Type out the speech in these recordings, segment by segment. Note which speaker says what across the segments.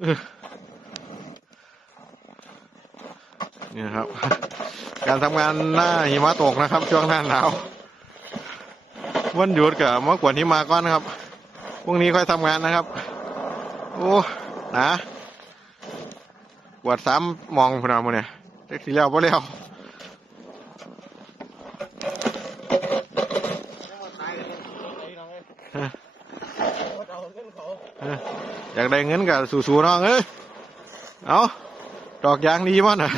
Speaker 1: เออนี่นะครับ การทำงานหน้าหิมะตกนะครับ ช่วงหน้าหนาววันหยุดกับมากกว่านี้มาก่อนนะครับพรุ่งนี้ค่อยทำงานนะครับ โอ้หนะปวดซ้ำมองพนาโมเนี่ยเล็กสีแล้วบ่แล้วเอ อยากได้เงินกับสู้ๆน้องเอ้ยเอาดอกยางดีมั้งนะ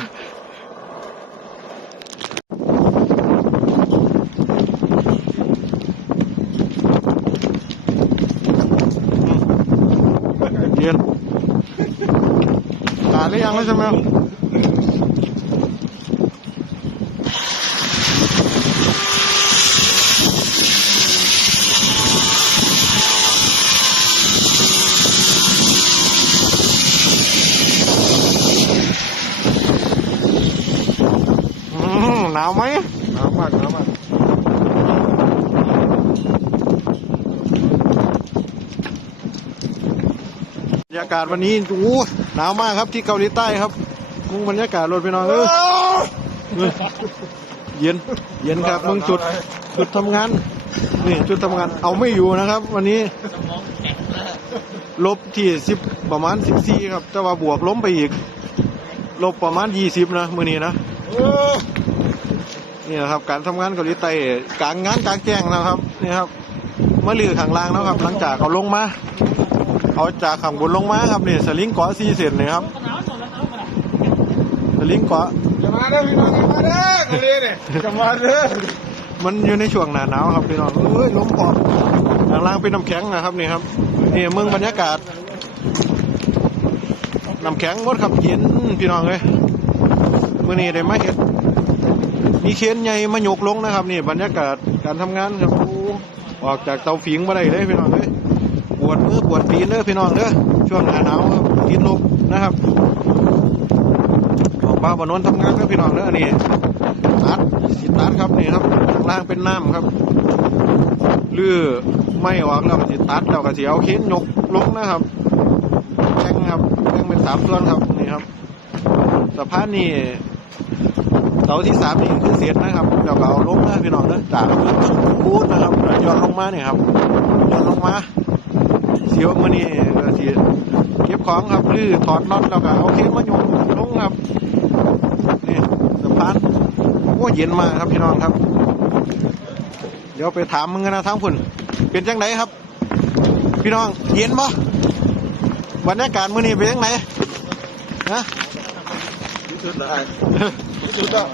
Speaker 1: เย็นขาดหรือยังไม่ใช่ไหมาวไหม
Speaker 2: หนาวมากหนาวมาก
Speaker 1: บรรยากาศวันนี้โอ้หนาวมากครับที่เกาหลีใต้ครับมึงบรรยากาศรถไปนอนเออเออเย็นเย็นครับมึงจุดจุดทำงาน นี่จุดทำงานเอาไม่อยู่นะครับ วันนี้ลบที่สิบประมาณสิบสี่ครับ แต่ว่าบวกล้มไปอีก ลบประมาณยี่สิบนะ มือนี้นะ
Speaker 2: เออ
Speaker 1: นี่นะครับการทำงานเกาหลีใต้กลางงานกลางแจ้งนะครับนี่ครับมาลือข้างล่างแล้วครับ หลังจากเอาลงมาเอาจากข้างบนลงมาครับนี่สลิงเกาะสี่เส้นเลยครับสลิงเกาะ
Speaker 2: จะมาเด้อพี่น้องจะมาเด้อเกาหลีเนี่ยจะมาเด้อ
Speaker 1: มันอยู่ในช่วงหน้าหนาวครับพี่น้องเอ้ยลมพอข้างล่างเป็นน้ำแข็งนะครับนี่ครับนี่เมืองบรรยากาศน้ำแข็งหมดครับเย็นพี่น้องเลยมื่อนี้ได้มาเห็ด มีเคนใหญ่มายกลงนะครับนี่บรรยากาศการทำงานครับโอ้ออกจากเตาผิงมาได้เลยพี่น้องเลยปวดมือปวดตีนเด้อพี่น้องเด้อช่วงหน้าหนาวติดลบนะครับออกบ้าบนนนทำงานเด้อพี่น้องเด้อนี่ตัดสิตัดครับนี่ครับข้างล่างเป็นน้ำครับลือไม่ออกแล้วก็สิตัดแล้วก็สิเอาเข็นยกลงนะครับแบ่งครับแบ่งเป็นสามส่วนครับนี่ครับสะพานนี่าที่สามนี่คือเสร็จนะครับแล้วก็เอาลงนะพี่น้องเด้อจากพูดนะครับย้อนลงมาเนี่ยครับย้อนลงมาเสียวมือนี่ก็สิเก็บของครับลือถอดน็อตแล้วก็เอาเข็นมายกลงครับนี่สะพานโอ้เย็นมากครับพี่น้องครับ เดี๋ยวไปถามมึงกันนะทั้งพุ่นเป็นจังไหนครับ พี่น้องเย็นปะบรรยากาศมื้อนี้เป็นจังไหนะ
Speaker 2: ที่สุดเลย ที่สุดอะ